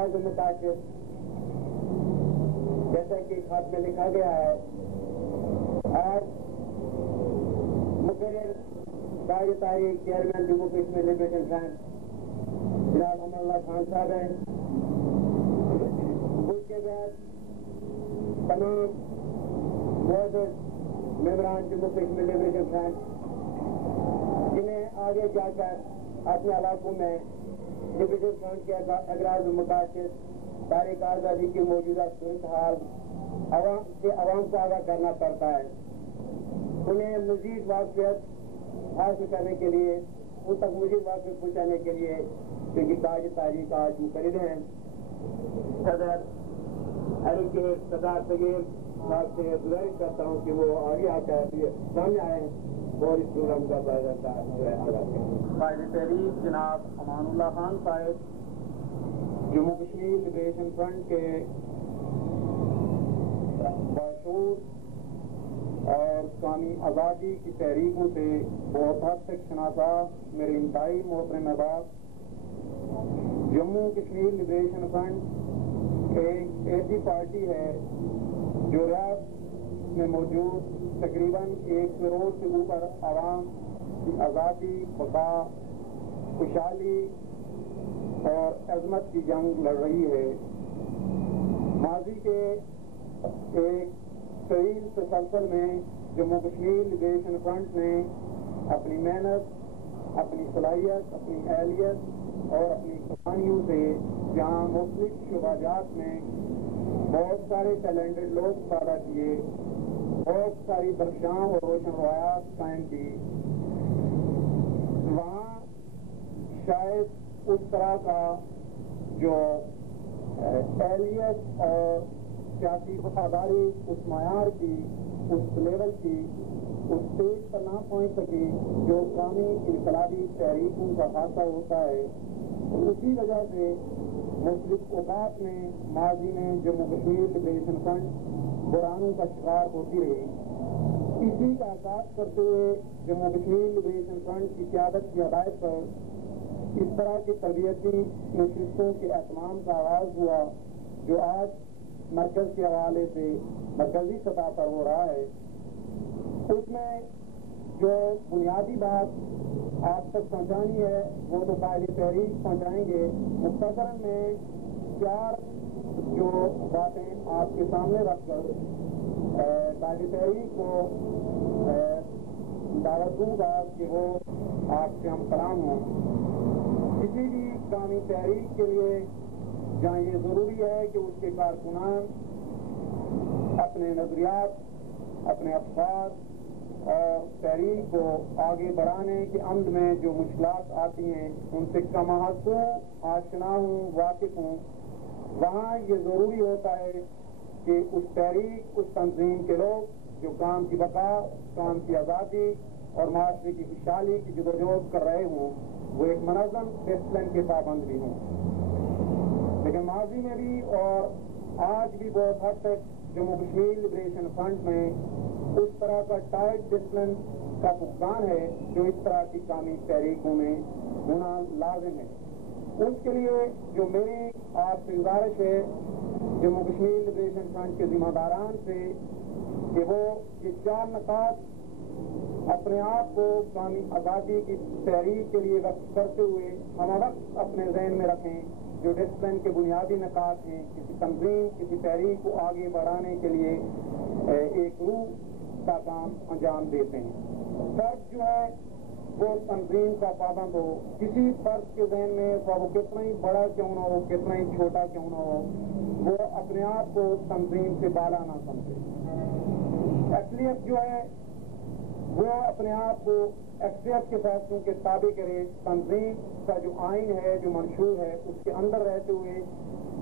اغراض متعدد، جیسا کہ خط میں لکھا گیا ہے، آج مقرر تاج تاریخ chairman Jammu Kashmir liberation front جناب امر اللہ خان صاحب ہیں، اس کے بعد تمام معزز ممبران جموں کشمیر لبریشن فرنٹ جنہیں آگے جا کر اپنے علاقوں میں لبریشن فرنٹ کے اغراض متعدد تاریخ آزادی کی موجودہ صورتحال عوام کو آگاہ کرنا پڑتا ہے، انہیں مزید واقفیت حاصل کرنے کے لیے، ان تک مزید واقفیت پہنچانے کے لیے، کیونکہ تاج تاریخ آج مقرر ہیں صدر ایڈوکیٹ سردار صغیر صاحب سے گزارش کرتا ہوں کہ وہ آگے آ کر سامنے آئے اور اس پروگرام کا باضابطہ آغاز کریں۔ قائد تحریک جناب امان اللہ خان صاحب جموں کشمیر لبریشن فرنٹ کے باشعور اور قومی آزادی کی تحریکوں سے بہت حد تک شناسا میرے انتہائی محترم احباب، جموں کشمیر لبریشن فرنٹ ایک ایسی پارٹی ہے جو ریاست میں موجود تقریباً 1 کروڑ سے اوپر عوام کی آزادی، بقا، خوشحالی اور عظمت کی جنگ لڑ رہی ہے۔ ماضی کے ایک طویل تسلسل میں جموں کشمیر لبریشن فرنٹ نے اپنی محنت، اپنی صلاحیت، اپنی اہلیت اور اپنی قربانیوں سے جہاں مختلف شعبہ جات میں بہت سارے ٹیلنٹڈ لوگ پیدا کیے، بہت ساری درخشاں اور روشن روایات قائم کی، وہاں شاید اس طرح کا جو اہلیت اور سیاسی وفاداری اس معیار کی، اس لیول کی، اس اسٹیج پر نہ پہنچ سکی جو قومی انقلابی تحریکوں کا خاصہ ہوتا ہے۔ اسی وجہ سے مختلف اوقات میں ماضی میں جموں کشمیر لبریشن فرنٹ بحرانوں کا شکار ہوتی رہی۔ اسی کا احساس کرتے ہوئے جموں کشمیر لبریشن فرنٹ کی قیادت کی ہدایت پر اس طرح کی تربیتی نشستوں کے اہتمام کا آغاز ہوا جو آج مرکز کے حوالے سے مرکزی سطح پر ہو رہا ہے۔ اس میں جو بنیادی بات آپ تک پہنچانی ہے وہ تو قائد تحریک پہنچائیں گے۔ مختصراً میں 4 جو باتیں آپ کے سامنے رکھ کر قائد تحریک کو دعوت دوں گا کہ وہ آپ سے ہم کلام ہوں۔ کسی بھی قومی تحریک کے لیے جہاں یہ ضروری ہے کہ اس کے کارکنان اپنے نظریات، اپنے افکار اور تحریک کو آگے بڑھانے کے عمل میں جو مشکلات آتی ہیں ان سے کم حد ہوں، آشنا ہوں، واقف ہوں، وہاں یہ ضروری ہوتا ہے کہ اس تحریک، اس تنظیم کے لوگ جو کام کی بقا، کام کی آزادی اور معاشرے کی خوشحالی کی جدوجہد کر رہے ہوں وہ ایک منظم ڈسپلن کے پابند بھی ہوں۔ لیکن ماضی میں بھی اور آج بھی بہت حد تک جموں کشمیر لبریشن فرنٹ میں اس طرح کا ٹائٹ ڈسپلن کا فقدان ہے جو اس طرح کی قومی تحریکوں میں ہونا لازم ہے۔ اس کے لیے جو میری آپ سے گزارش ہے جموں کشمیر لبریشن فرنٹ کے ذمہ داران سے کہ وہ یہ 4 نکات اپنے آپ کو قومی آزادی کی تحریک کے لیے وقف کرتے ہوئے ہم وقت اپنے ذہن میں رکھیں جو ڈسپلن کے بنیادی نکات ہیں کسی تنظیم، کسی تحریک کو آگے بڑھانے کے لیے ایک روح کا کام انجام دیتے ہیں۔ فرد جو ہے وہ تنظیم کا پابند ہو، کسی فرد کے ذہن میں وہ کتنا ہی بڑا کیوں نہ ہو، کتنا ہی چھوٹا کیوں نہ ہو، وہ اپنے آپ کو تنظیم سے بالا نہ سمجھے۔ اصلیت جو ہے وہ اپنے آپ کو اکثریت کے فیصلوں کے تابع کرے، تنظیم کا جو آئین ہے، جو منشور ہے، اس کے اندر رہتے ہوئے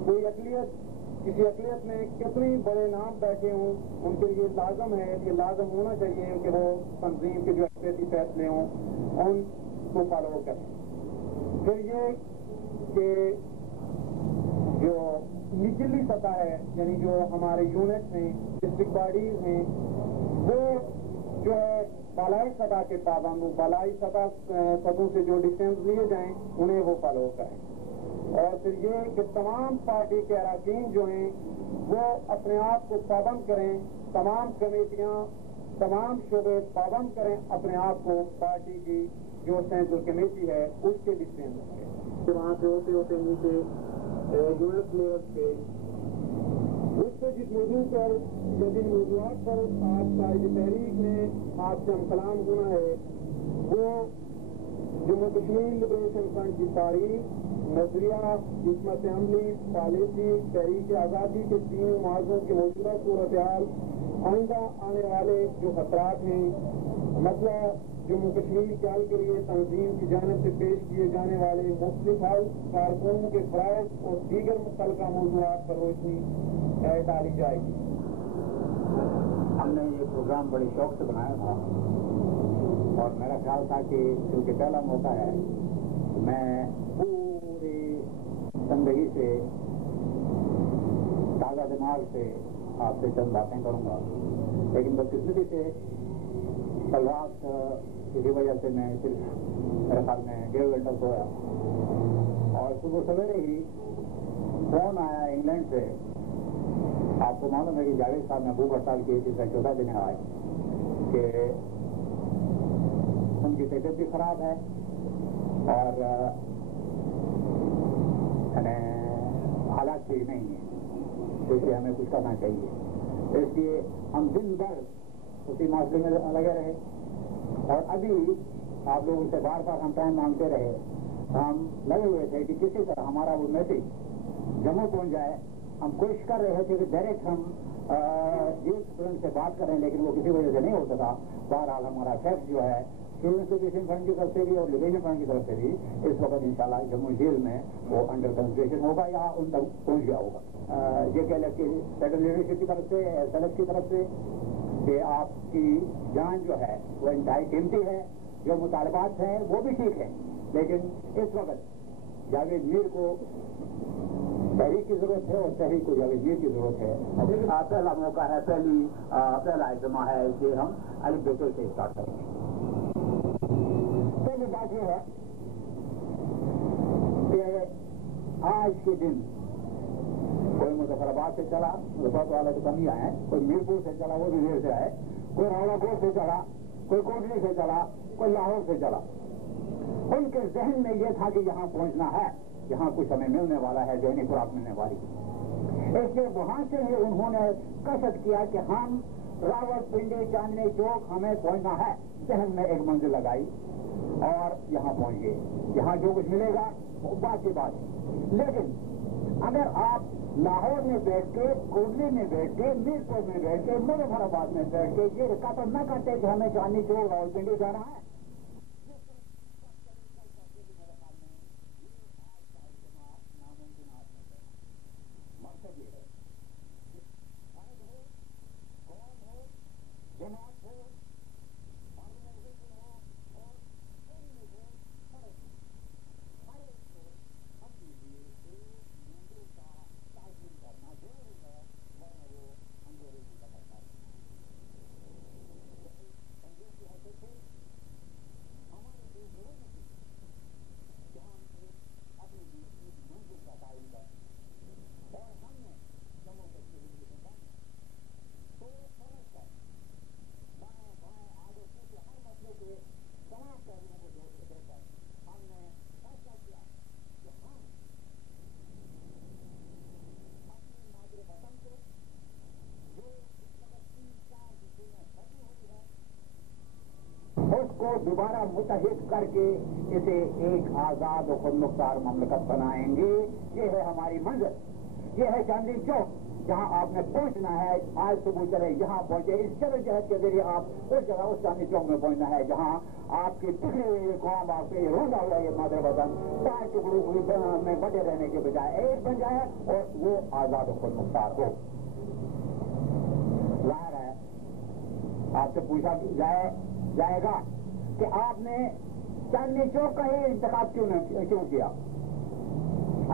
کوئی اقلیت، کسی اقلیت میں کتنے بڑے نام بیٹھے ہوں ان کے لیے لازم ہے، یہ لازم ہونا چاہیے کہ وہ تنظیم کے جو اقلیتی فیصلے ہوں ان کو فالو کریں۔ پھر یہ کہ جو نچلی سطح ہے یعنی جو ہمارے یونٹس ہیں، ڈسٹرکٹ باڈیز ہیں، وہ جو ہے بالائی سطح کے پابند ہوں، بالائی سطحوں سے جو ڈسیزنز لیے جائیں انہیں وہ فالو کریں۔ اور پھر یہ کہ تمام پارٹی کے اراکین جو ہیں وہ اپنے آپ کو پابند کریں، تمام کمیٹیاں تمام شعبے پابند کریں اپنے آپ کو، پارٹی کی جو سینٹرل کمیٹی ہے اس کے بھی سین رکھے، وہاں سے ہوتے ہوتے نیچے یونٹ لیول پہ اس پہ جس موضوع پر یا جن موضوعات پر آج قائد تحریک میں آپ سے ہم کلام ہونا ہے وہ جموں کشمیر لبریشن فرنٹ کی تاریخ، نظریہ، حکمت عملی، پالیسی، تحریک آزادی کے تین معاذوں کی موجودہ صورتحال، آئندہ آنے والے جو خطرات ہیں، مسئلہ جموں کشمیر کے حل کے لیے تنظیم کی جانب سے پیش کیے جانے والے مختلف حل، کارکنوں کے فرائض اور دیگر متعلقہ موضوعات پر روشنی ڈالی جائے گی۔ ہم نے یہ پروگرام بڑے شوق سے بنایا تھا اور میرا خیال تھا کہ کیونکہ پہلا موقع ہے میں پوری زندگی سے تازہ دماغ سے آپ سے چند باتیں کروں گا، لیکن بدقسمتی سے کل رات کسی وجہ سے میں صرف میرے خیال میں 1.5 گھنٹہ سویا اور صبح سویرے ہی فون آیا انگلینڈ سے۔ آپ کو معلوم ہے کہ جاوید صاحب نے بھوک ہڑتال کی جس کا 14 دن آئے کہ ان کی طبیعت بھی خراب ہے اور حالات ٹھیک نہیں ہے، اس لیے ہمیں کچھ کرنا چاہیے۔ اس لیے ہم دن بھر اسی معاملے میں لگے رہے اور ابھی آپ لوگوں سے بار بار ہم ٹائم مانگتے رہے، ہم لگے ہوئے تھے کہ کسی طرح ہمارا وہ میسج جموں پہنچ جائے۔ ہم کوشش کر رہے تھے کہ ڈائریکٹ ہم اسٹوڈنٹ سے بات کریں، لیکن وہ کسی وجہ سے نہیں ہوتا تھا۔ بہرحال ہمارا فیکس جو ہے اسٹوڈنٹ ایجوکیشن فنڈ کی طرف سے بھی اور لبریشن فنڈ کی طرف سے بھی اس وقت انشاءاللہ جموں جیل میں وہ انڈر کنسیڈریشن ہوگا یا ان تک پہنچ گیا ہوگا۔ یہ کہ فیڈرل لیڈرشپ کی طرف سے، ایس ایل ایف کی طرف سے کہ آپ کی جان جو ہے وہ انتہائی قیمتی ہے، جو مطالبات ہیں وہ بھی ٹھیک ہیں، لیکن اس وقت جاوید میر کو تحریک کی ضرورت ہے اور تحریک کو جاوید میر کی ضرورت ہے۔ پہلا موقع ہے، پہلا اجتماع ہے کہ ہم الف بیٹے سے اسٹارٹ کریں گے۔ پہلی بات یہ ہے کہ آج کے دن کوئی مظفر آباد سے چلا، مظفر والے تو کم ہی آئے، کوئی میرپور سے چلا وہ بھی دیر سے آئے، کوئی راولا کوٹ سے چلا، کوئی کوٹلی سے چلا، کوئی لاہور سے چلا۔ ان کے ذہن میں یہ تھا کہ یہاں پہنچنا ہے، یہاں کچھ ہمیں ملنے والا ہے، ذہنی خوراک ملنے والی۔ اس لیے وہاں سے ہی انہوں نے قصد کیا کہ ہم راوت پنڈی چاندنی چوک ہمیں پہنچنا ہے، ذہن میں ایک منزل لگائی اور یہاں پہنچ گئے۔ یہاں جو کچھ ملے گا وہ بات کی بات ہے، لیکن اگر آپ لاہور میں بیٹھ کے، کوٹلی میں بیٹھ کے، میرپور میں بیٹھ کے، مظفر آباد میں بیٹھ کے یہ قصد نہ کرتے کہ ہمیں چاندنی چوک راول پنڈی جانا ہے، اس کو دوبارہ متحد کر کے اسے ایک آزاد و خود مختار مملکت بنائیں گے۔ یہ ہے ہماری منزل، یہ ہے چاندنی چوک جہاں آپ نے پہنچنا ہے۔ آج صبح چلے یہاں پہنچے، اس جدوجہد جہد کے ذریعے آپ اس جگہ اس چاندنی چوک میں پہنچنا ہے جہاں آپ کی پکڑی ہوئی قوم، آپ کے روزہ ہوا یہ مادر وطن 5 ٹکڑوں میں بٹے رہنے کے بجائے ایک بن جائے اور وہ آزاد و خود مختار ہو۔ ظاہر ہے آپ سے پوچھا جائے گا کہ آپ نے چاندنی چوک کا ہی انتخاب کیوں کیا؟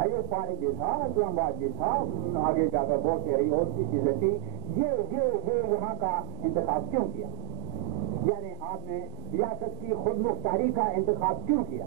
ایوب فارغ بھی تھا، اسلام آباد بھی تھا، آگے جا کر بہت ساری اور بھی چیزیں تھی، یہ یہاں کا انتخاب کیوں کیا؟ یعنی آپ نے ریاست کی خود مختاری کا انتخاب کیوں کیا؟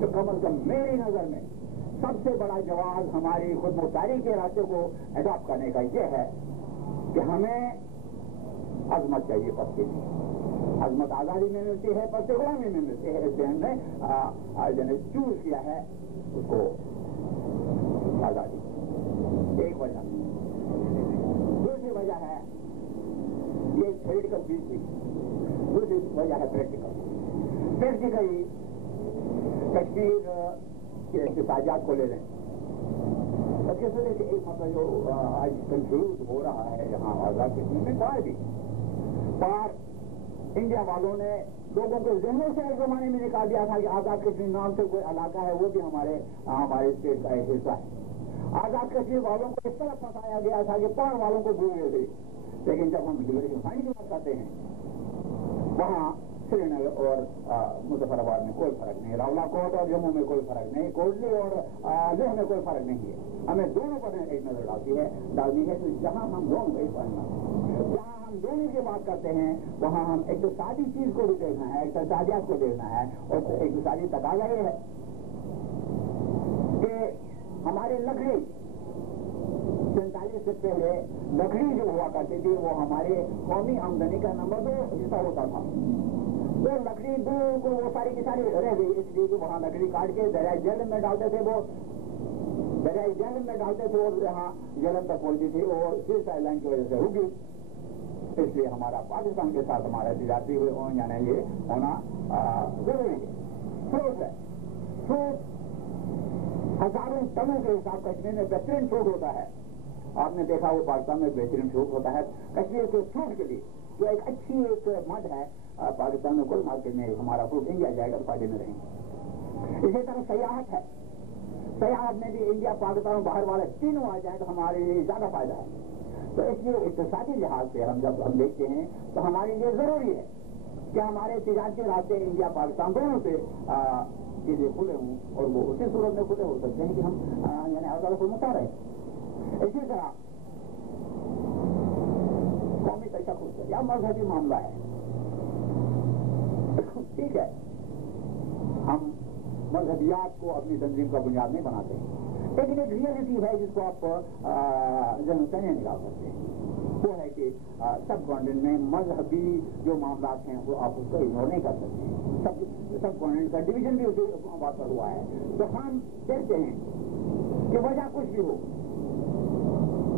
تو کم از کم میری نظر میں سب سے بڑا جواز ہماری خود مختاری کے راستے کو اڈاپٹ کرنے کا یہ ہے کہ ہمیں عظمت چاہیے پس کے لیے. عظمت آزادی میں ملتی ہے، پس غلامی میں ملتی ہے. اس لیے ہم نے جنہیں چوز کیا ہے اس کو آزادی. ایک وجہ. دوسری وجہ ہے یہ تھیوریٹیکل چیز تھی. دوسری وجہ ہے پریکٹیکلی کشمیر کے احتجاجات کو لے لیں. کس وجہ سے ایک مطلب جو آج کنفیوز ہو رہا ہے یہاں آزاد کشمیر میں باہر بھی باہر انڈیا والوں نے لوگوں کے ذہنوں سے ایک زمانے میں نکال دیا تھا کہ آزاد کشمیر نام سے کوئی علاقہ ہے وہ بھی ہمارے اسٹیٹ کا ایک حصہ ہے. آزاد کشمیر والوں کو اس طرح پھنسایا گیا تھا کہ پہاڑ والوں کو بھول گئے تھے. لیکن جب ہم ڈیولپمنٹ کی بات کرتے ہیں وہاں سری نگر اور مظفر آباد میں کوئی فرق نہیں، راولا کوٹ اور جموں میں کوئی فرق نہیں، کوٹلی اور لیہ میں کوئی فرق نہیں ہے. ہمیں دونوں پر ایک نظر ڈالنی ہے کہ جہاں ہم دونوں کو پڑھنا، جہاں ہم دونوں کی بات کرتے ہیں وہاں ہم اقتصادی چیز کو بھی دیکھنا ہے، اقتصادیات کو دیکھنا ہے. اور اقتصادی تقاضا یہ ہے کہ ہماری لکڑی 47 سے پہلے لکڑی جو ہوا کرتی تھی وہ ہمارے قومی آمدنی کا نمبر 2 حصہ ہوتا تھا. وہ لکڑی بالکل وہ ساری کی ساری رہ گئی، اس لیے کہ وہاں لکڑی کاٹ کے دریائے جہلم میں ڈالتے تھے. وہ دریائے جہلم میں ڈالتے تھے اور یہاں جہلم تک پہنچتی تھی اور سیز آئی لائن کی وجہ سے رک گئی. اس لیے ہمارا پاکستان کے ساتھ ہمارا تجارتی یعنی یہ ہونا ضروری ہے. فروٹ ہے، فروٹ ہزاروں ٹنوں کے حساب کشمیر میں بہترین فروٹ ہوتا ہے. آپ نے دیکھا وہ پاکستان میں بہترین فروٹ ہوتا ہے. کشمیر کے فروٹ کے لیے جو ایک اچھی ایک مد ہے پاکستان میں کوئی مارکیٹ نہیں. ہمارا فروٹ انڈیا جائے گا تو فائدے میں رہیں گے. اسی طرح سیاحت ہے، سیاحت میں بھی انڈیا پاکستان باہر والے تینوں آ جائیں تو ہمارے لیے زیادہ فائدہ ہے. تو اس لیے اقتصادی لحاظ سے جب ہم دیکھتے ہیں تو ہمارے لیے ضروری ہے کہ ہمارے تجارتی راستے انڈیا پاکستان دونوں سے چیزیں کھلے ہوں اور وہ اسی صورت میں کھلے ہو سکتے ہیں کہ ہم یعنی آزاد کو متا رہے. اسی طرح قومی تشخص یا مذہبی معاملہ ہے، ٹھیک ہے، ہم مذہبیات کو اپنی تنظیم کا بنیاد نہیں بناتے ہیں، لیکن ایک ریئلٹی ہے جس کو آپ جنرل سے نہیں نکال سکتے ہیں. وہ ہے کہ سب کانٹیننٹ میں مذہبی جو معاملات ہیں وہ آپ اس کو اگنور نہیں کر سکتے. سب کانٹیننٹ کا ڈویژن بھی اسی بات پر ہوا ہے. تو ہم دیکھتے ہیں کہ وجہ کچھ بھی ہو،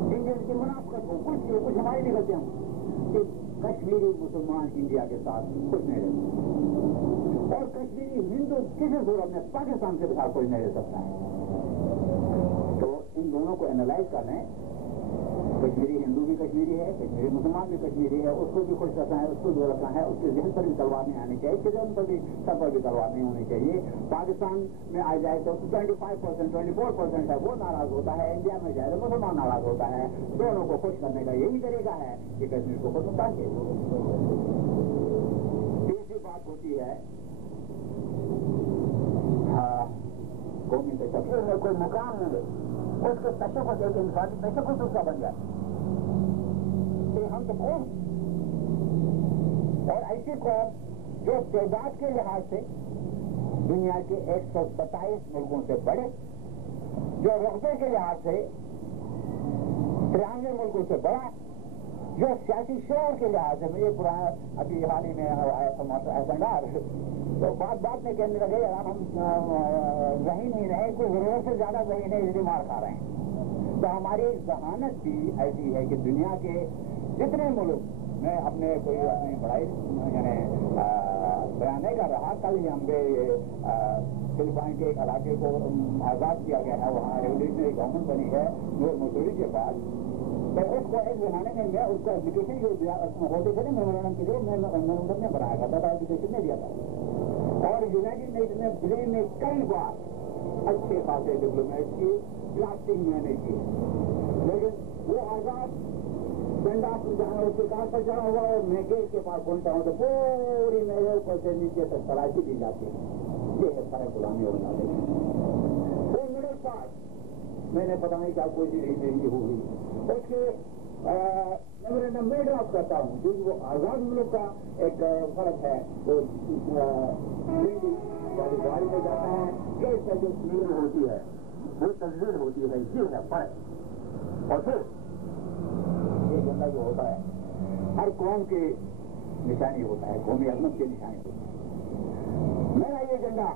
انڈین کی منافقت ہو، کچھ بھی ہو، کچھ ہماری بھی غلطیاں ہوں، کہ کشمیری مسلمان انڈیا کے ساتھ کچھ نہیں رہتے اور کشمیری ہندو کسی صورت میں پاکستان سے بتا کوئی نہیں رہ سکتا ہے. تو ان دونوں کو اینالائز کر لیں. کشمیری ہندو بھی کشمیری ہے، کشمیری مسلمان بھی کشمیری ہے، اس کو بھی خوش رکھنا ہے، اس کو بھی رکھنا ہے. اس کے ذہن پر بھی تلوار نہیں آنی چاہیے، ذہن پر بھی سب پر بھی تلوار نہیں ہونی چاہیے. پاکستان میں آ جائے تو 25%, 24% ہے وہ ناراض ہوتا ہے، انڈیا میں جائے تو مسلمان ناراض ہوتا ہے. دونوں کو خوش کرنے کا یہی طریقہ ہے کہ کشمیر کو خود مختار کیے. تیسری بات ہوتی ہے قومی تشخص میں کوئی مقام ملے، اس کے تشخص ایک انسانی تشخص اس کا بن جائے کہ ہم تو قوم اور ایسی قوم جو تعداد کے لحاظ سے دنیا کے 127 ملکوں سے بڑے، جو رقبے کے لحاظ سے 93 ملکوں سے بڑا، جو سیاسی شعور کے لحاظ سے مجھے پرانا ابھی حال ہی میں ایسنڈار تو بات میں کہنے لگے یار ہم ذہین نہیں رہے، کوئی ضرورت سے زیادہ ذہین ہے اس لیے مار کھا رہے ہیں. تو ہماری ذہانت بھی ایسی ہے کہ دنیا کے جتنے ملک میں اپنی بڑائی یعنی بیان نہیں کر رہا. کل ہی ہم فلپائن کے ایک علاقے کو آزاد کیا گیا ہے، وہاں ریولیوشنری گورنمنٹ بنی ہے نور مسوری کے بعد. تو اس کو ایک زمانے میں میں اس کو ایپلیکیشن جو ہوتے تھے نا میمورینڈم کے لیے میمورینڈم نے بنایا کرتا تھا، ایپلیکیشن نہیں دیا تھا. اور یونائٹیڈ نیشن نے بلے میں کئی بار اچھے خاصے ڈپلومیٹ کی ڈرافٹنگ میں نے کی، لیکن وہ آزاد ڈنڈا جہاں اس کے کار پر چڑھا ہوا اور میں گیٹ کے پاس پہنچتا ہوں تو پوری میرے اوپر سے نیچے تک تلاشی دی جاتی ہے. یہ ہے فرق غلامی اور نالے. وہ مڈل پاس میں نے پتا نہیں کیا کوئی چیز نہیں ہوئی اس کے میمورینڈم میں ڈراپ کرتا ہوں کیونکہ وہ آزاد ملک کا ایک فرق ہے. وہ دوائی میں جاتے ہیں کہ اس سے جو تیل ہوتی ہے وہ تجزیہ ہوتی ہے، یہ ہے فرق۔ اور پھر یہ ایجنڈا جو ہوتا ہے ہر قوم کی نشانی ہوتا ہے، قومی عظمت کی نشانی ہوتی ہے۔ میرا یہ ایجنڈا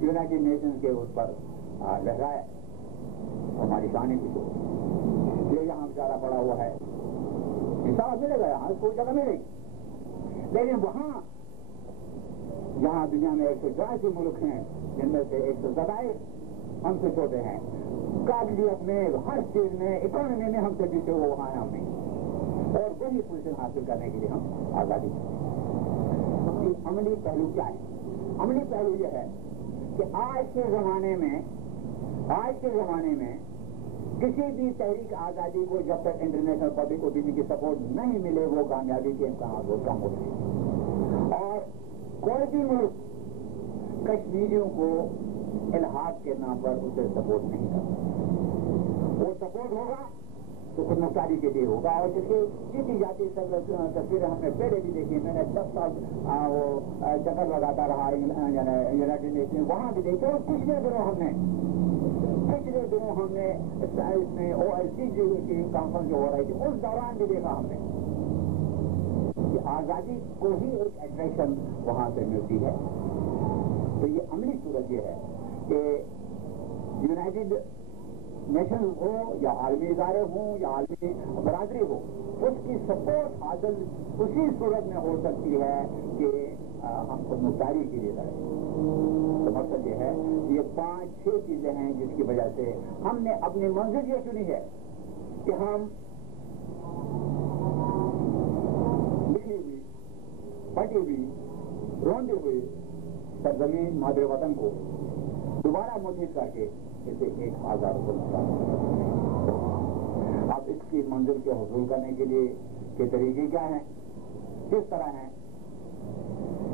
یونائٹڈ نیشنز کے اس پر لہرایا، ہماری شانی کی تو یہ یہاں بیچارہ پڑا ہوا ہے، حساب ملے گا یہاں کوئی جگہ ملے گی، لیکن وہاں جہاں دنیا میں 182 ملک ہیں جن میں سے 127 ہم سے چھوٹے ہیں، قابلیت میں ہر چیز میں اکانومی میں ہم سے پیچھے وہ وہاں ہیں ہم نہیں، اور وہی پوزیشن حاصل کرنے کے لیے ہم آزادی ہیں۔ عملی پہلو کیا ہے؟ عملی پہلو یہ ہے کہ آج کے زمانے میں کسی بھی تحریک آزادی کو جب تک انٹرنیشنل پبلک اوپینین کی سپورٹ نہیں ملے وہ کامیابی کے امکانات بہت کم ہوتے ہیں، اور کوئی بھی ملک کشمیریوں کو الحاق کے نام پر اسے سپورٹ نہیں کرتا۔ وہ سپورٹ ہوگا تو خود مختاری کے لیے ہوگا، اور جس کی جیتی جاتی تصویریں ہم نے پہلے بھی دیکھی، میں نے 10 سال وہ چکر لگاتا رہا یونائٹڈ نیشن، وہاں بھی دیکھے، اور پچھلے دنوں ہم نے اس میں OIC کی کانفرنس جو ہو رہی تھی اس دوران بھی دیکھا ہم نے کہ آزادی کو ہی ایک اٹریکشن وہاں سے ملتی ہے۔ تو یہ عملی صورت یہ ہے کہ یونائٹڈ نیشن ہو یا عالمی ادارے ہوں یا عالمی برادری ہو، اس کی سپورٹ حاصل اسی صورت میں ہو سکتی ہے کہ ہم خود مختاری کے لیے لڑیں۔ تو مقصد یہ ہے، یہ 5-6 چیزیں ہیں جس کی وجہ سے ہم نے اپنی منزل یہ چنی ہے کہ ہم لکھی ہوئی، پٹی ہوئی، روندی ہوئی سرزمین مادر وطن کو دوبارہ مضبوط کر کے اسے ایک آزاد اب اس کی منزل کے حصول کرنے کے لیے کے طریقے کیا ہیں، کس طرح ہیں،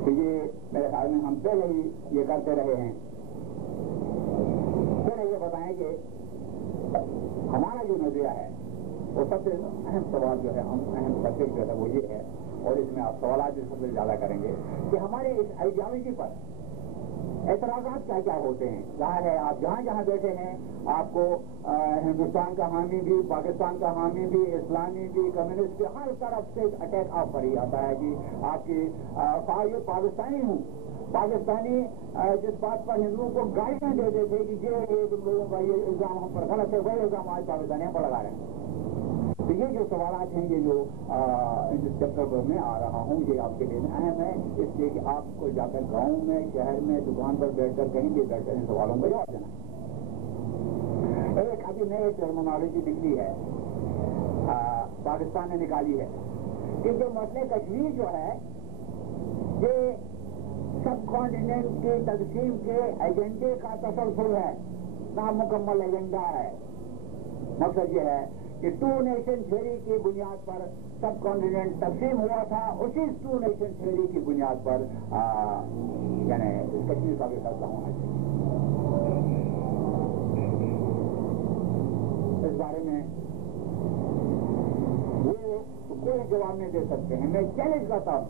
کہ یہ میرے خیال میں ہم پہلے ہی یہ کرتے رہے ہیں۔ پہلے یہ بتائیں کہ ہمارا جو نظریہ ہے وہ سب سے اہم سوال جو ہے، اہم سبجیکٹ جو ہے وہ یہ ہے، اور اس میں آپ سوالات بھی سب سے زیادہ کریں گے کہ ہمارے اس آئیڈیالوجی پر اعتراضات کیا کیا ہوتے ہیں۔ ظاہر ہے آپ جہاں جہاں بیٹھے ہیں آپ کو ہندوستان کا حامی بھی، پاکستان کا حامی بھی، اسلامی بھی، کمیونسٹ بھی، ہر طرف سے اٹیک آپ پر ہی آتا ہے کہ آپ کی پاکستانی ہوں، پاکستانی جس بات پر ہندوؤں کو گالیاں دیتے تھے کہ یہ لوگوں کا یہ الزام ہم پر غلط ہے، وہی الزام آج پاکستانی ہم پر لگا رہے ہیں۔ تو یہ جو سوالات ہیں، یہ جو جس چیپٹر پر میں آ رہا ہوں، یہ آپ کے لیے اہم ہے، اس لیے کہ آپ کو جا کر گاؤں میں، شہر میں، دکان پر بیٹھ کر کہیں بھی بیٹھ کر ان سوالوں کا جواب دینا ہے۔ ایک ابھی نئی ٹرمینالوجی نکلی ہے، پاکستان نے نکالی ہے کہ جو مسئلہ کشمیر جو ہے یہ سب کانٹیننٹ کی تقسیم کے ایجنڈے کا تسلسل ہے، نامکمل ایجنڈا ہے۔ مقصد یہ ہے کہ 2 نیشن تھیوری کی بنیاد پر سب کانٹیننٹ تقسیم ہوا تھا، اسی 2 نیشن تھیوری کی بنیاد پر یعنی کشمیر کا بھی فیصلہ ہونا چاہیے۔ اس بارے میں وہ کوئی جواب نہیں دے سکتے ہیں۔ میں چیلنج کرتا ہوں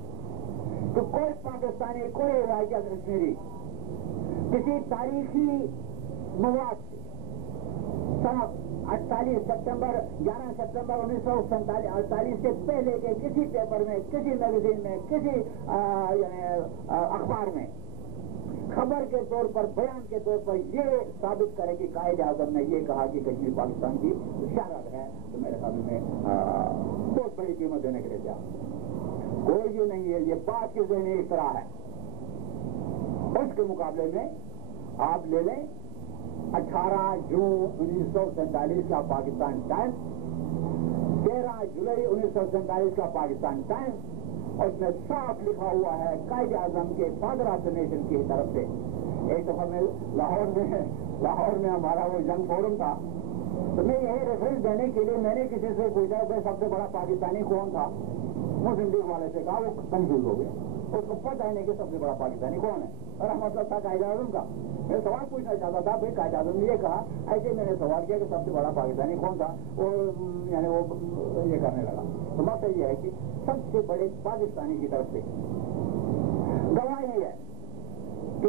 کہ کوئی پاکستانی، کوئی علاقہ کشمیری کسی تاریخی مواد سے سنہ 11 سپتمبر 1948 سے پہلے کے کسی پیپر میں، کسی میگزین میں، کسی اخبار میں خبر کے طور پر، بیان کے طور پر یہ ثابت کرے کہ قائد اعظم نے یہ کہا کہ کشمیر پاکستان کی شرط ہے، تو میرے خیال میں بہت بڑی قیمت دینے کے لیے جا کوئی یہ نہیں ہے، یہ بات کی ذہنی اختراع ہے۔ اس کے مقابلے میں آپ لے لیں 18 جون 1947 کا پاکستان ٹائمز، 13 جولائی 1947 کا پاکستان ٹائمز، اور اس میں صاف لکھا ہوا ہے قائد اعظم کے فادر آف دا نیشن کی طرف سے۔ ایک دفعہ میں لاہور میں ہمارا وہ جنگ فورم تھا، تو میں یہی ریفرنس دینے کے لیے میں نے کسی سے پوچھا کہ سب سے بڑا پاکستانی کون تھا، مسلم لیگ والے سے کہا، وہ کنفیوز ہو گیا، اس کو پتہ ہی نہیں کہ سب سے بڑا پاکستانی کون ہے، اور رحمت اللہ تھا قائد اعظم کا۔ میں سوال پوچھنا چاہتا تھا، بھائی قائد اعظم نے یہ کہا، ایسے میں نے سوال کیا کہ سب سے بڑا پاکستانی کون تھا، وہ یعنی وہ یہ کرنے لگا۔ تو مقصد یہ ہے کہ سب سے بڑے پاکستانی کی طرف سے گواہی ہے کہ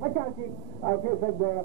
85%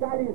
40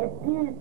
21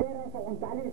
1339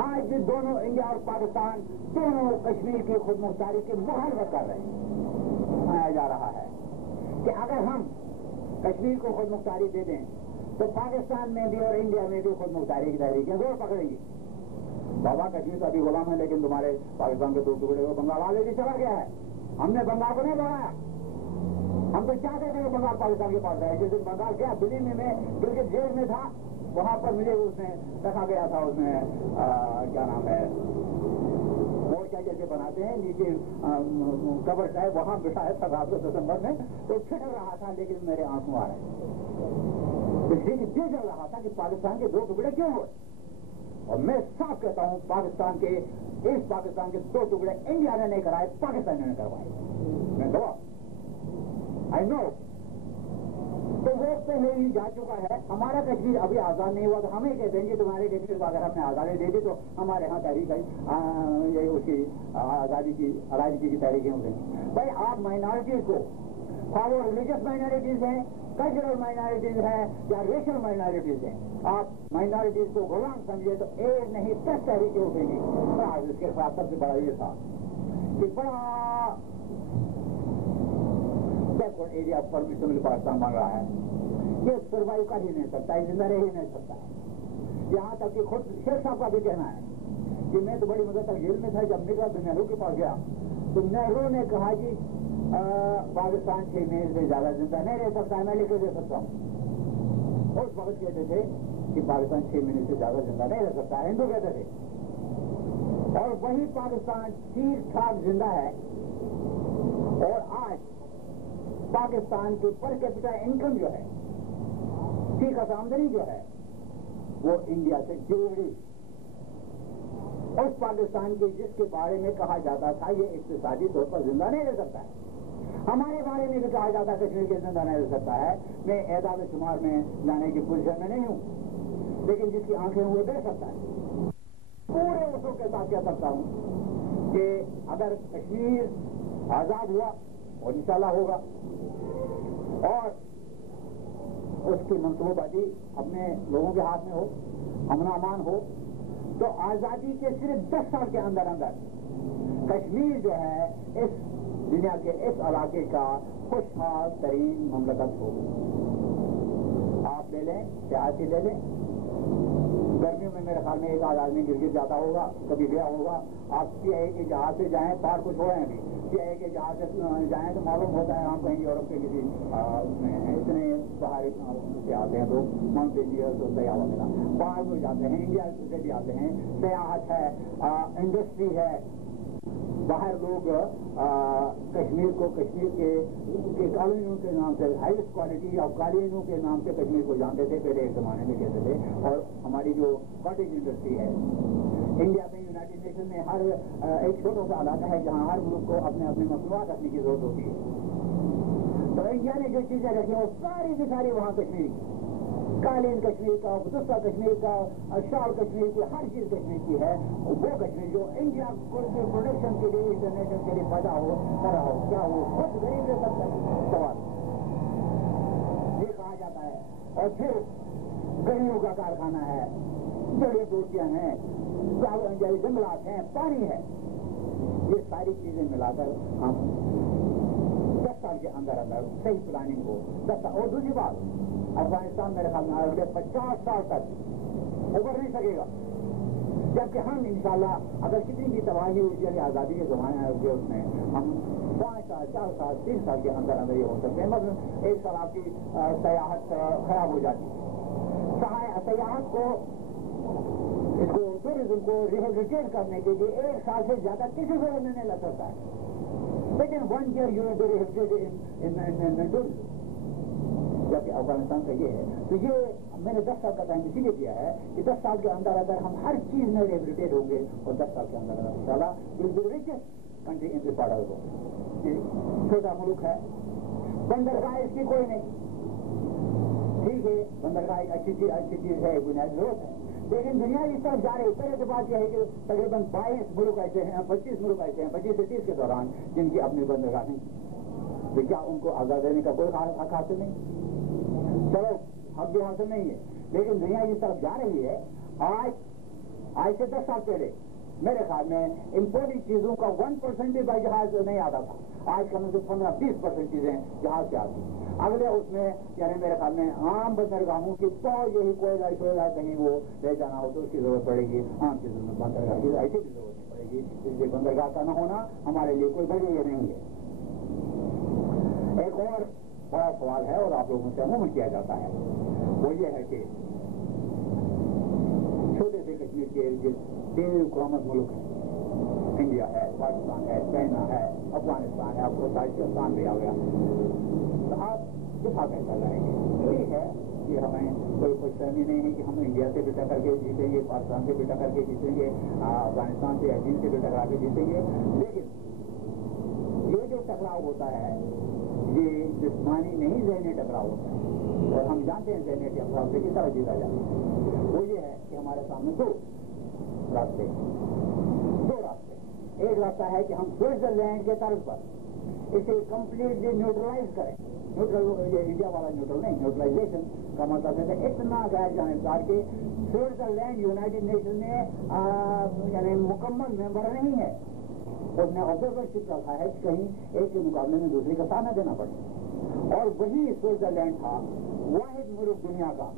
آج بھی دونوں انڈیا اور پاکستان دونوں کشمیر کی خود مختاری کی مخالفت کر رہے ہیں. بنایا جا رہا ہے کہ اگر ہم کشمیر کو خود مختاری دے دیں تو پاکستان میں بھی اور انڈیا میں بھی خود مختاری کی تحریکیں زور پکڑیں گی. بابا کشمیر تو ابھی غلام ہے لیکن تمہارے پاکستان کے 2 ٹکڑے کو بنگال آلریڈی چلا گیا ہے. ہم نے بنگال کو نہیں بڑھایا. ہم تو چاہتے تھے کہ بنگال پاکستان کے پاس رہے. جس دن بنگال گیا دلی میں گلگت جیل میں تھا وہاں پر مجھے اس میں رکھا گیا تھا. اس میں کیا نام ہے مورچہ جیسے بناتے ہیں نیچے کور ہے وہاں بٹھایا تھا رات کو دسمبر میں تو چھٹک رہا تھا لیکن میرے آنکھوں آ رہے یہ چل رہا تھا کہ پاکستان کے 2 ٹکڑے کیوں ہوئے. اور میں صاف کہتا ہوں پاکستان کے 2 ٹکڑے انڈیا نے نہیں کرائے پاکستان نے کروائے. میں گواہ آئی نو. تو وہ پہلے ہی جا چکا ہے. ہمارا کشمیر ابھی آزاد نہیں ہوا تو ہمیں کہتے ہیں کہ تمہارے کشمیر کو اگر ہم نے آزادی دے دی تو ہمارے یہاں تحریک یہ اس کی آزادی کی علائدگی کی تحریکیں ہو گئی. بھائی آپ مائنارٹیز کو خواہ وہ ریلیجس مائنارٹیز ہیں کلچرل مائنارٹیز ہیں یا ریشل مائنارٹیز ہیں آپ مائنارٹیز کو غلام سمجھے تو 1 نہیں 10 تحریکیں اٹھیں گی. اس کے ساتھ سب سے بڑا یہ تھا کہ بڑا ایریا پر مشتمل پاکستان بن رہا ہے. یہ سروائیو کر ہی نہیں سکتا ہے زندہ رہ ہی نہیں سکتا ہے. یہاں تک کہ خود شیخ صاحب کا بھی کہنا ہے کہ میں تو بڑی مدت تک جیل میں تھا. جب نکلا تو نہرو کے پاس گیا تو نہرو نے کہا کہ پاکستان 6 مہینے سے زیادہ زندہ نہیں رہ سکتا ہے. میں لکھ کے دے سکتا ہوں. اس وقت کہتے تھے کہ پاکستان 6 مہینے سے زیادہ زندہ نہیں رہ سکتا ہے. ہندو کہتے تھے. اور وہی پاکستان ٹھیک ٹھاک زندہ ہے. اور آج پاکستان کی پر کیپٹا انکم جو ہے ٹھیک ہے آمدنی جو ہے وہ انڈیا سے جڑی. اس پاکستان کی جس کے بارے میں کہا جاتا تھا یہ اقتصادی طور پر زندہ نہیں رہ سکتا ہے. ہمارے بارے میں بھی کہا جاتا ہے کشمیر کے زندہ نہیں رہ سکتا ہے. میں اعداد و شمار میں جانے کی پوزیشن میں نہیں ہوں لیکن جس کی آنکھیں وہ دیکھ سکتا ہے. پورے اصول کے ساتھ کہہ سکتا ہوں کہ اگر کشمیر آزاد ہوا اور انشاءاللہ ہوگا اور اس کی منصوبہ بندی اپنے لوگوں کے ہاتھ میں ہو امن امان ہو تو آزادی کے صرف 10 سال کے اندر کشمیر جو ہے اس دنیا کے اس علاقے کا خوشحال ترین مملکت ہو. آپ لے لیں سیاسی لے لیں. گرمیوں میں میرے خیال میں ایک آدمی گرگت جاتا ہوگا کبھی گیا ہوگا. آپ CIA کے جہاز سے جائیں پار کچھ ہو رہے ہیں ابھی CIA کے جہاز سے جائیں تو معلوم ہوتا ہے ہم کہیں یورپ کے کسی اتنے باہر سے آتے ہیں لوگ ماؤنٹ انڈیئرس اور سیاح وغیرہ باہر میں جاتے ہیں. انڈیا سے بھی آتے ہیں. سیاحت ہے انڈسٹری ہے. باہر لوگ کشمیر کو کشمیر کے قالینوں کے نام سے ہائیسٹ کوالٹی اور قالینوں کے نام سے کشمیر کو جانتے تھے پہلے ایک زمانے میں کہتے تھے. اور ہماری جو کاٹیج انڈسٹری ہے انڈیا میں یونائٹڈ نیشن میں ہر ایک چھوٹا سا علاقہ ہے جہاں ہر ملک کو اپنے مصنوعات رکھنے کی ضرورت ہوتی ہے. تو انڈیا نے جو چیزیں رکھی وہ ساری کی ساری وہاں کشمیر کی قالین کشمیر کا دوسرا کشمیر کا شال کشمیر کی ہر چیز کشمیر کی ہے. وہ کشمیر جو انڈیا کو پروڈکشن کے لیے انٹرنیشنل کے لیے پیدا ہو کر رہا ہو کیا وہ خود غریب رہ سکتا ہے سوال یہ کہا جاتا ہے. اور پھر گڑیوں کا کارخانہ ہے جڑی بوٹیاں ہیں جنگلات ہیں پانی ہے. یہ ساری چیزیں ملا کر ہم 10 سال کے اندر صحیح پلاننگ ہو 10 سال. اور دوسری بات افغانستان میرے خیال میں اگلے 50 سال تک ابھر نہیں سکے گا جبکہ ہم انشاءاللہ اگر کتنی بھی تباہی ہوئی ہے آزادی کے زمانے ہے اس میں ہم 5 سال 4 سال 3 سال کے اندر یہ ہو سکتے ہیں. مثلا 1 سال آپ کی سیاحت خراب ہو جاتی ہے. سیاحت کو اس کو ٹورزم کو ریہیبلیٹیٹ کرنے کے لیے 1 سال سے زیادہ کسی کو نہیں لگ سکتا ہے. لیکن 1 year you have to rehabilitate in tourism. جبکہ افغانستان کا یہ ہے تو یہ میں نے 10 سال کا ٹائم اسی لیے دیا ہے کہ 10 سال کے اندر اگر ہم ہر چیز میں ریہیبلیٹیٹ ہوں گے اور 10 سال کے اندر انشاءاللہ will be richest country in this part of the world. چھوٹا ملک ہے بندرگاہ اس کی کوئی نہیں ٹھیک ہے بندرگاہ ایک اچھی چیز ہے بنیادی ضرورت ہے لیکن دنیا اس طرف جا رہی ہے. پہلے تو بات یہ ہے کہ تقریباً 22 ملک ایسے ہیں 25 ملک ایسے ہیں 25 سے 30 کے دوران جن کی اپنی بندرگاہ نہیں. تو کیا ان کو آزاد دینے کا کوئی حق حاصل نہیں؟ چلو حق بھی حاصل نہیں ہے لیکن دنیا اس طرف جا رہی ہے. آج آج سے 10 سال پہلے میرے خیال میں امپورٹڈ چیزوں کا 1% بھی بائی جہاز نہیں آتا تھا. آج کم سے 15-20% چیزیں جہاز سے آتی. اگلے اس میں یعنی میرے خیال میں عام بندرگاہوں کی تو یہی کوئلہ شوئلہ کہیں وہ لے جانا ہو تو اس کی ضرورت پڑے گی. عام چیزوں میں بندرگاہ کی ایسی بھی ضرورت نہیں پڑے گی. اس لیے بندرگاہ کا نہ ہونا ہمارے لیے کوئی بڑی یہ نہیں ہے. ایک اور بڑا سوال ہے اور آپ لوگوں سے عموماً کیا جاتا ہے, وہ یہ ہے کہ چھوٹے سے کشمیر کے ارد 3 حکومت ملک ہیں. انڈیا ہے, پاکستان ہے, چائنا ہے, افغانستان ہے, آپ کو پاکستان بھی آ گیا. تو آپ دفاع کیسا کریں گے؟ ٹھیک ہے کہ ہمیں کوئی خوش فہمی نہیں ہے کہ ہم انڈیا سے بھی ٹکر کے جیتیں گے, پاکستان سے بھی ٹکر کے جیتیں گے, افغانستان سے یا چین سے بھی ٹکرا کے جیتیں گے. لیکن یہ جو ٹکراؤ ہوتا ہے یہ جسمانی نہیں ذہنی ٹکراؤ ہوتا ہے. اور ہم جانتے ہیں ذہنی ٹکراؤ سے کس طرح جیتا جاتا ہے. وہ یہ ہے کہ ہمارے سامنے 2 راستے. ایک راستہ ہے کہ ہم سوئٹزرلینڈ کے طرز پر اسے کمپلیٹلی نیوٹرلائز کریں. نیوٹرل یہ انڈیا والا نیوٹرل نہیں, نیوٹرلائزیشن کا مطلب ہے کہ اتنا غیر جانبدار کہ سوئٹزرلینڈ یونائٹڈ نیشن میں یعنی مکمل ممبر نہیں ہے. اس نے آبزرورشپ رکھا ہے کہ کہیں ایک کے مقابلے میں دوسرے کا سامنا دینا پڑے. اور وہی سوئٹزرلینڈ تھا واحد ملک دنیا کا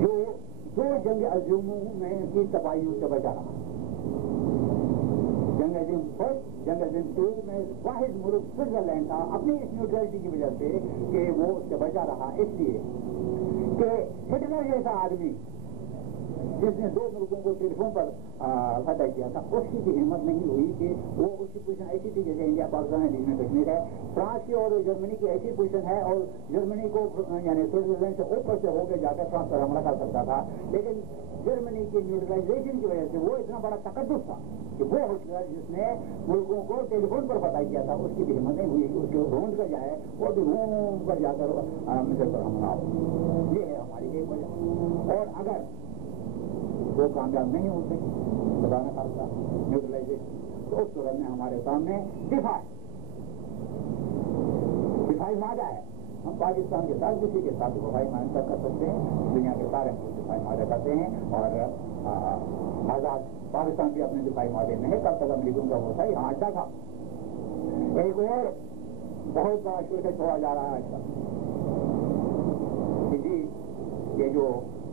جو 2 جنگ عظیموں میں کی تباہیوں سے بچا رہا. جنگ عظیم 1, جنگ عظیم 2 میں واحد ملک سوئٹزرلینڈ تھا اپنی اس نیوٹرلٹی کی وجہ سے کہ وہ اس سے بچا رہا. اس لیے کہ ہٹلر جیسا آدمی جس نے 2 ملکوں کو ٹیلی فون پر فتح کیا تھا, اس کی بھی ہمت نہیں ہوئی کہ وہ اس کی پوزیشن ایسی تھی جیسے انڈیا پاکستان ہے, بیچ میں کشمیر ہے. فرانس کی اور جرمنی کی ایسی پوزیشن ہے اور جرمنی کو یعنی سوئٹزرلینڈ سے اوپر سے ہو کے جا کر فرانس پر حملہ کر سکتا تھا. لیکن جرمنی کی نیوٹرلائزیشن کی وجہ سے وہ اتنا بڑا تقدس تھا کہ وہ ہٹلر جس نے ملکوں کو ٹیلی فون پر فتح کیا تھا اس کی بھی ہمت نہیں ہوئی کہ اس کو ڈھونڈ کر جائے وہ بھی روم پر جا کر مصر پر حملہ ہو. یہ ہے ہماری ایک وجہ. اور اگر وہ کامیاب نہیں ہوتے خدا نہ خاصا نیوٹرلائزیشن, تو اس صورت میں ہمارے سامنے دفاعی مادہ ہے. ہم پاکستان کے ساتھ کسی کے ساتھ دفاعی معاہدہ کر سکتے ہیں. دنیا کے سارے دفاعی معاہدہ کرتے ہیں اور آزاد پاکستان بھی اپنے دفاعی معاہدے میں ہے. کب تک امریکوں کا وہ تھا یہاں اڈا تھا. ایک اور بہت بڑا شوشہ چھوڑا جا رہا ہے آج کل. جی یہ جو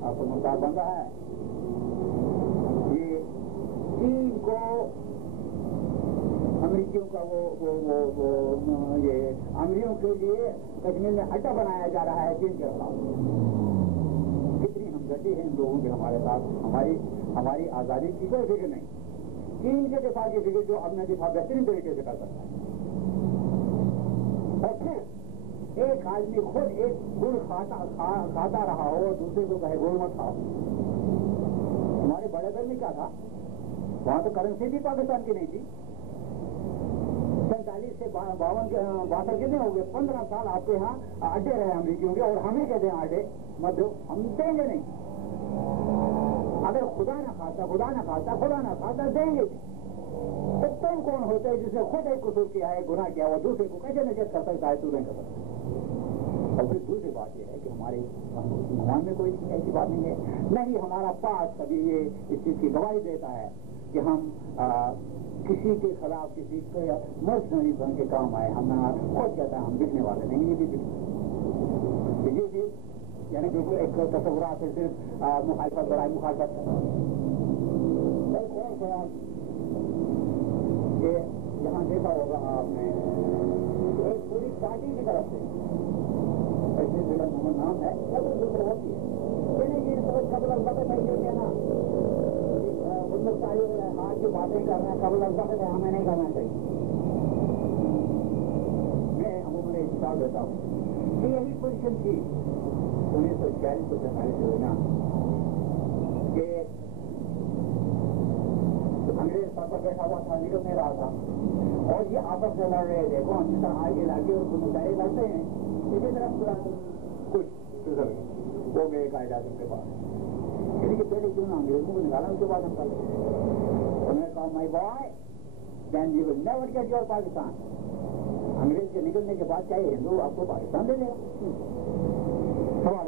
آپ کو مسئلہ بن رہا ہے یہ چین کو امریکیوں کا وہ یہ امریکیوں کے لیے کشمیر میں اڈا بنایا جا رہا ہے چین کے خلاف. کتنی ہمدردی ہے ان لوگوں کے ہمارے ساتھ. ہماری آزادی کی کوئی فکر نہیں. چین کے دفاع کی فکر جو اپنا دفاع بہترین طریقے سے کر سکتا ہے. اور پھر ایک آدمی خود ایک گڑ کھاتا رہا ہو اور دوسرے کو کہے گڑ مت کھاؤ. ہمارے بڑے گھر میں کیا تھا, وہاں تو کرنسی بھی پاکستان کی نہیں تھی. 47 سے 52 کتنے ہو گئے, 15 سال آپ کے یہاں اڈے رہے امریکیوں کے, اور ہمیں کہتے ہیں اڈے مت دو, ہم دیں گے نہیں. اگر خدا نہ خاصا دیں گے. تو تم کون ہوتا ہے جس نے خود ایک قصور کیا ہے, گناہ کیا, اور دوسرے کو کیسے نصیحت کر سکتا ہے تو نہیں کر سکتا. اور پھر دوسری بات یہ ہے کہ ہمارے مسلمان میں کوئی ایسی بات نہیں ہے, نہیں ہمارا پاس کبھی یہ اس چیز کی گواہی دیتا ہے کہ ہم کسی کے خلاف کسی کے مرسنری بن کے کام آئے. ہم خود کہتا ہے ہم بکنے والے نہیں, یہ بھی یہ چیز یعنی بالکل ایک تصورات ہے, صرف مخالفت برائے مخالفت. ایک اور سوال کہ یہاں دیکھا ہوگا آپ نے ایک پوری پارٹی کی طرف سے ایسے ضلع محمد نام ہے دوسرے ہوتی ہے یہ سوچ قبل البت ہے یہ کہنا آج کی باتیں کر رہے ہیں قبل البت ہے ہمیں نہیں کرنا چاہیے. میں عموماً ایک کتاب دیتا ہوں کہ یہی پوزیشن تھی 1946 سے 47 سے ہونا کہ انگریز سر پر بیٹھا ہوا تھا, نکل نہیں رہا تھا, اور یہ آپس میں لڑ رہے تھے. کون جس طرح آگے لاگے اور مظاہرے لڑتے ہیں اسی طرح کچھ وہ گئے قائد اعظم کے پاس, یعنی کہ پہلے کیوں نہ انگریزوں کو نکالا, اس کے بعد ہم کر لیں. انہوں نے کہا my boy then you will never get your Pakistan. انگریز کے نکلنے کے بعد چاہے ہندو آپ کو پاکستان دے دے گا. سوال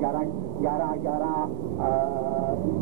11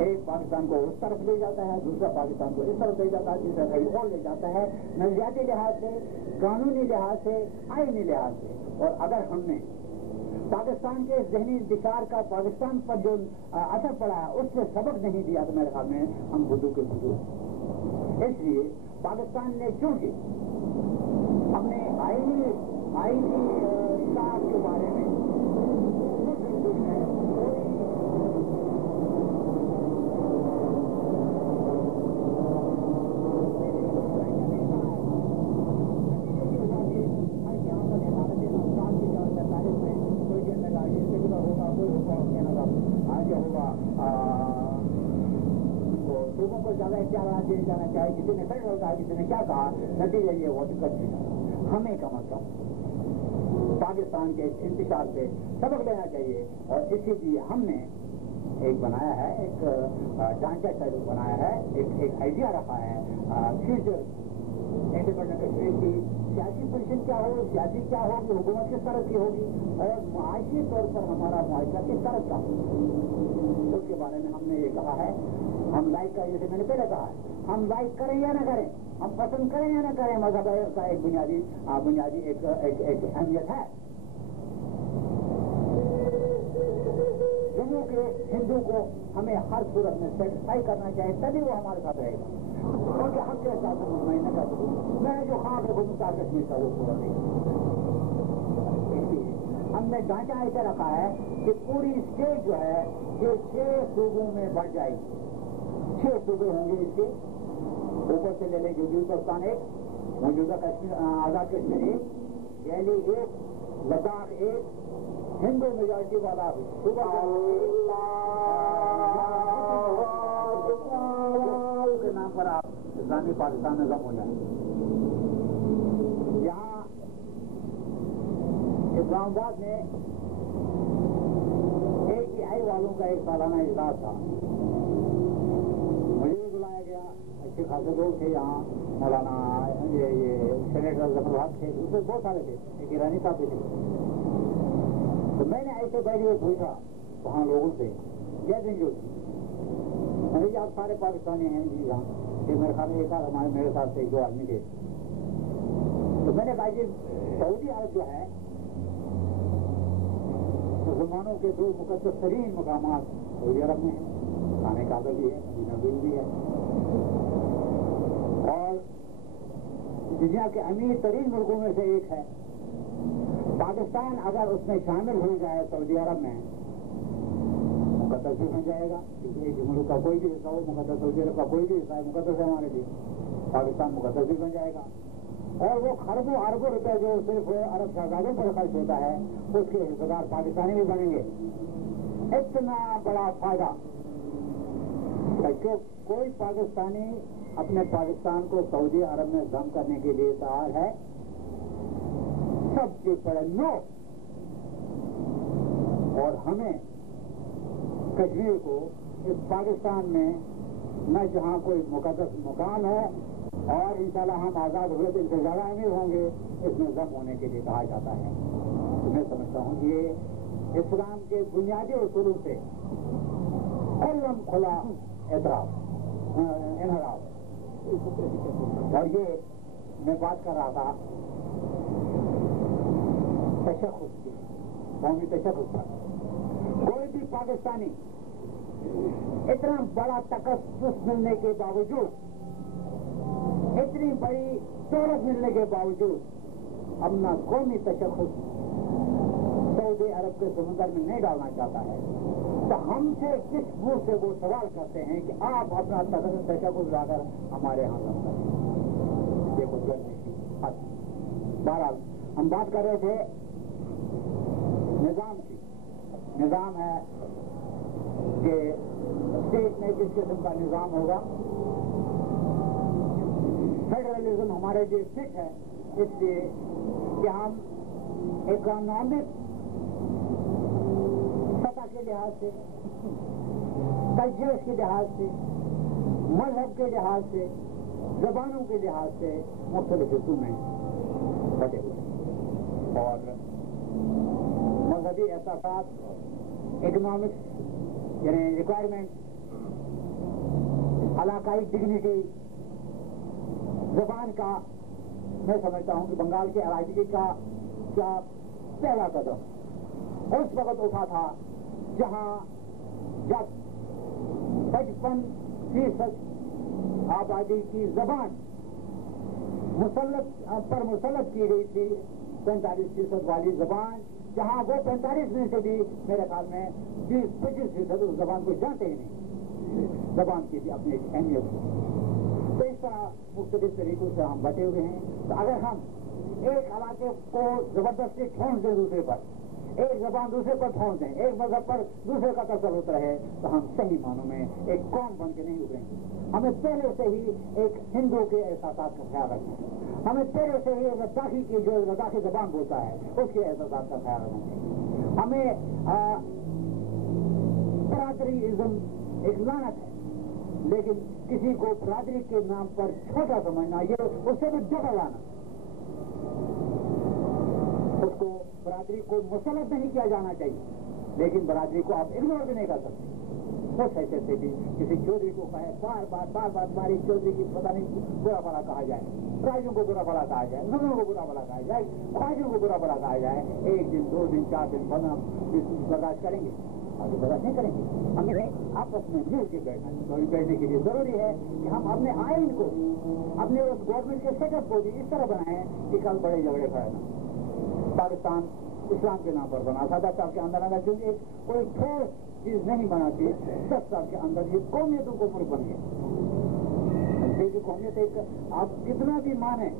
ایک پاکستان کو اس طرف لے جاتا ہے، دوسرا پاکستان کو اس طرف لے جاتا ہے، تیسرا کہیں اور لے جاتا ہے، نظریاتی لحاظ سے، قانونی لحاظ سے، آئینی لحاظ سے. اور اگر ہم نے پاکستان کے ذہنی انتشار کا پاکستان پر جو اثر پڑا ہے اس سے سبق نہیں دیا تو میرے خیال میں ہم بدو کے بدو. اس لیے پاکستان نے چونکہ اپنے آئینی اصلاحات کے بارے میں لوگوں کو زیادہ اختیارات دیے جانا چاہیے، کسی نے پھر کہا، کسی نے کیا کہا، نتیجہ یہ وہ دقت نہیں. ہمیں کم از کم پاکستان کے انتشار سے سبق لینا چاہیے. اور اسی لیے ہم نے ایک بنایا ہے، ایک ڈھانچہ ٹائپ بنایا ہے، ایک آئیڈیا رکھا ہے فیوچر انڈیپینڈنٹ کشمیر کی سیاسی پوزیشن کیا ہو، سیاسی کیا ہوگی، حکومت کس طرح کی ہوگی، اور معاشی طور پر ہمارا معاشرہ کس طرح کا ہوگا. اس کے بارے میں ہم نے یہ کہا ہے. ہم لائک کریں، جیسے میں نے پہلے کہا ہے، ہم لائک کریں یا نہ کریں، ہم پسند کریں یا نہ کریں، مذہب کا ایک بنیادی ایک اہمیت ہے. جموں کے ہندو کو ہمیں ہر صورت میں سیٹسفائی کرنا چاہیے، تبھی وہ ہمارے ساتھ رہے گا. کیونکہ ہم کے ساتھ میں نہ کر سکوں، میں جو خواہ رکھوں کشمیر کا وہ پورا نہیں. ہم نے ڈھانچہ ایسا رکھا ہے کہ پوری اسٹیٹ جو ہے یہ 6 صوبوں میں بڑھ جائے گی. 6 صوبے ہوں گے اس کے، اوپر سے لے لیں گے ہندوستان ایک، موجودہ کشمیر آزاد کشمیر ایک، دہلی ایک، لداخ ایک، ہندو میجورٹی والا صوبہ کے نام پر آپ اسلامی پاکستان نظم ہو جائیں. یہاں اسلام آباد میں AEI والوں کا ایک سالانہ اجلاس تھا. مجھے بھی بلایا گیا، اچھے خاصے لوگ تھے یہاں، مولانا یہ سینیٹر ظفر الحق تھے، دوسرے بہت سارے تھے، ایک ایرانی صاحب بھی تھے. تو میں نے ایسے بیٹھ کے پوچھا وہاں لوگوں سے، جیسے جو جی آپ سارے پاکستانی ہیں جی یہاں، کہ میرے خیال میں ایک آدھ میرے ساتھ سے 2 آدمی تھے. تو میں نے کہا کہ سعودی عرب جو ہے مسلمانوں کے 2 مقدس ترین مقامات سعودی عرب میں ہیں، خانہ کعبہ بھی ہے، مدینہ نبوی بھی ہے، اور دنیا کے امیر ترین ملکوں میں سے ایک ہے. پاکستان اگر اس میں شامل ہو جائے سعودی عرب میں مقدس بھی بن جائے گا، کیونکہ ایک ملک کا کوئی بھی حصہ ہو مقدس، سعودی عرب کا کوئی بھی حصہ ہے مقدس ہے ہمارے لیے، پاکستان مقدس بھی بن جائے گا. اور وہ خربوں اربوں روپے جو صرف عرب شہزادوں پر خرچ ہوتا ہے اس کے حصے دار پاکستانی بھی بنیں گے. اتنا بڑا فائدہ کہ کوئی پاکستانی اپنے پاکستان کو سعودی عرب میں ضم کرنے کے لیے تیار ہے؟ سب سے بڑے نو. اور ہمیں کشمیر کو اس پاکستان میں نہ جہاں کوئی مقدس مقام ہے، اور انشاءاللہ ہم آزاد ہوئے تو ان سے زیادہ امیر ہوں گے، اس میں ضم ہونے کے لیے کہا جاتا ہے. تو میں سمجھتا ہوں یہ اسلام کے بنیادی اصولوں سے کھلم کھلا انحراف. اور یہ میں بات کر رہا تھا تشخص کی، قومی تشخص پر. کوئی بھی پاکستانی اتنا بڑا تخصص ملنے کے باوجود، اتنی بڑی دولت ملنے کے باوجود اپنا قومی تشخص سعودی عرب کے سمندر میں نہیں ڈالنا چاہتا ہے. تو ہم سے کس منہ سے وہ سوال کرتے ہیں کہ آپ اپنا تشخص لا کر ہمارے یہاں کم کریں؟ دیکھو جلدی کی. بہرحال ہم بات کر رہے تھے نظام کی. نظام ہے کہ اسٹیٹ میں کس قسم کا نظام ہوگا. فیڈرلزم ہمارے لیے فٹ ہے اس لیے کہ ہم اکنامک سطح کے لحاظ سے، تجزیے کے لحاظ سے، مذہب کے لحاظ سے، زبانوں کے لحاظ سے مختلف حصوں میں بٹے ہوئے. اور مذہبی احساسات، اکنامکس یعنی ریکوائرمنٹ، علاقائی ڈگنیٹی زبان کا میں سمجھتا ہوں کہ بنگال کے علاقے کا کیا پہلا قدم اس وقت اٹھا تھا جہاں جب 55% آبادی کی زبان مسلط کی گئی تھی 45% والی زبان، جہاں وہ 45 میں سے بھی میرے خیال میں 20-25% اس زبان کو جانتے ہی نہیں، زبان کی بھی اپنی ایک اہمیت ہے۔ تو اس طرح مختلف طریقوں سے ہم بٹے ہوئے ہیں۔ تو اگر ہم ایک علاقے کو زبردستی ٹھونس دیں دوسرے پر، ایک زبان دوسرے پر ٹھونس دیں، ایک مذہب پر دوسرے کا تسلط رہے، تو ہم صحیح معنوں میں ایک قوم بن کے نہیں ابھریں گے۔ ہمیں پہلے سے ہی ایک ہندو کے احساسات کا خیال رکھنا ہے، ہمیں پہلے سے ہی لداخی کی جو لداخی زبان بولتا ہے اس کے احساسات کا خیال رکھنا چاہیے۔ ہمیں برادری ازم ایک لعنت ہے، لیکن کسی کو برادری کے نام پر چھوٹا سمجھنا، یہ اس سے بھی جگہ لانا، اس کو برادری کو مسلط نہیں کیا جانا چاہیے، لیکن برادری کو آپ اگنور بھی نہیں کر سکتے۔ کچھ ایسے تھے کہ کسی چودھری کو کہے بار بار ہماری چودھری کی پتہ نہیں برا بھلا کہا جائے، رائجوں کو برا بھلا کہا جائے، نظروں کو برا بھلا کہا جائے، خواہشوں کو برا بھلا کہا جائے، 1 دن 2 دن 4 دن برداشت کریں گے، آگے برداشت نہیں کریں گے۔ ہمیں آپس میں مل کے بیٹھنے کے لیے ضروری ہے کہ ہم اپنے آئین کو، اپنے اس گورنمنٹ کے سیٹ اپ کو بھی اس طرح بنائیں کہ کل بڑے جھگڑے کھڑے نہ۔ پاکستان اسلام کے نام پر بنا 7 سال کے اندر چونکہ کوئی ٹھوس چیز نہیں بناتی، 10 سال کے اندر یہ قومیتوں کو ملک بن گیا۔ یہ قومیت ایک آپ کتنا بھی مانیں،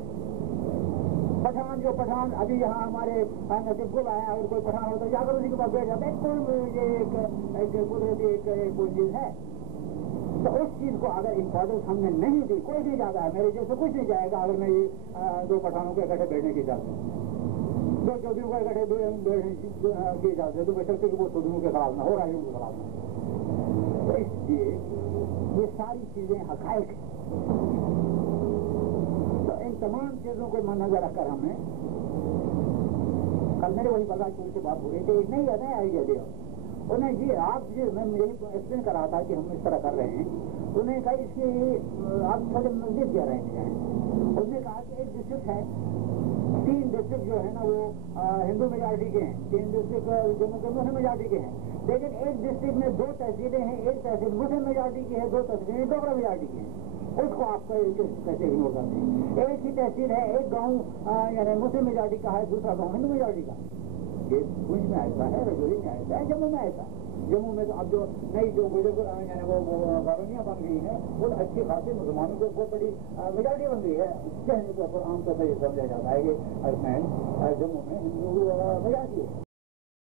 پٹھان ابھی یہاں ہمارے نصیب گل آیا، اگر کوئی پٹھان ہوتا ہے جا کر اسی کے پاس بیٹھ جاتا ہے، یہ ایک قدرتی کوئی چیز ہے۔ تو اس چیز کو اگر امپورٹنس ہم نے نہیں دی، کوئی نہیں جاتا ہے، میرے جیسے کچھ نہیں جائے گا اگر میں 2 پٹھانوں کے اکٹھے بیٹھنے کی اجازت ہوں، 2 چودھریوں کو اکٹھے بیٹھنے کی اجازت ہے، تو بشرطے کہ وہ چودھریوں کے خلاف نہ ہو، رائجوں کے خلاف نہ۔ تو اس لیے یہ ساری چیزیں حقائق ہیں۔ تو ان تمام چیزوں کو مد نظر رکھ کر ہمیں کل میرے وہی برداشت پوری سے بات ہو رہی تھی، ایک نئی آئیڈیا دیا انہیں، جی آپ میں یہی ایکسپلین کر رہا تھا کہ ہم اس طرح کر رہے ہیں، انہوں نے کہا اس کی آپ تھوڑے نزدیک کیا رہے ہیں۔ انہوں نے کہا کہ ایک ڈسٹرکٹ ہے، 3 ڈسٹرکٹ جو ہے نا وہ ہندو میجارٹی کے ہیں، 3 ڈسٹرکٹ جموں کے مسلم میجارٹی کے ہیں، لیکن ایک ڈسٹرکٹ میں 2 تحصیلیں ہیں، ایک تحصیل مسلم میجارٹی کی ہے، 2 تحصیلیں ڈوگرا میجارٹی کی ہیں۔ اس کو آپ کیسے اگنور کرتے ہیں؟ ایک ہی تحصیل ہے، ایک گاؤں یعنی مسلم میجارٹی کا ہے، دوسرا گاؤں ہندو میجارٹی کا۔ یہ بھوج میں ایسا ہے، رجوری میں ایسا ہے، جموں میں ایسا ہے۔ جموں میں تو اب جو نئی جو یعنی وہ کالونیاں بن گئی ہیں، وہ اچھی خاصی مسلمانوں کو بہت بڑی میجارٹی بن گئی ہے۔ کہنے کے اوپر عام طور پر یہ سمجھا جاتا ہے کہ جموں میں ہندو میجارٹی ہے۔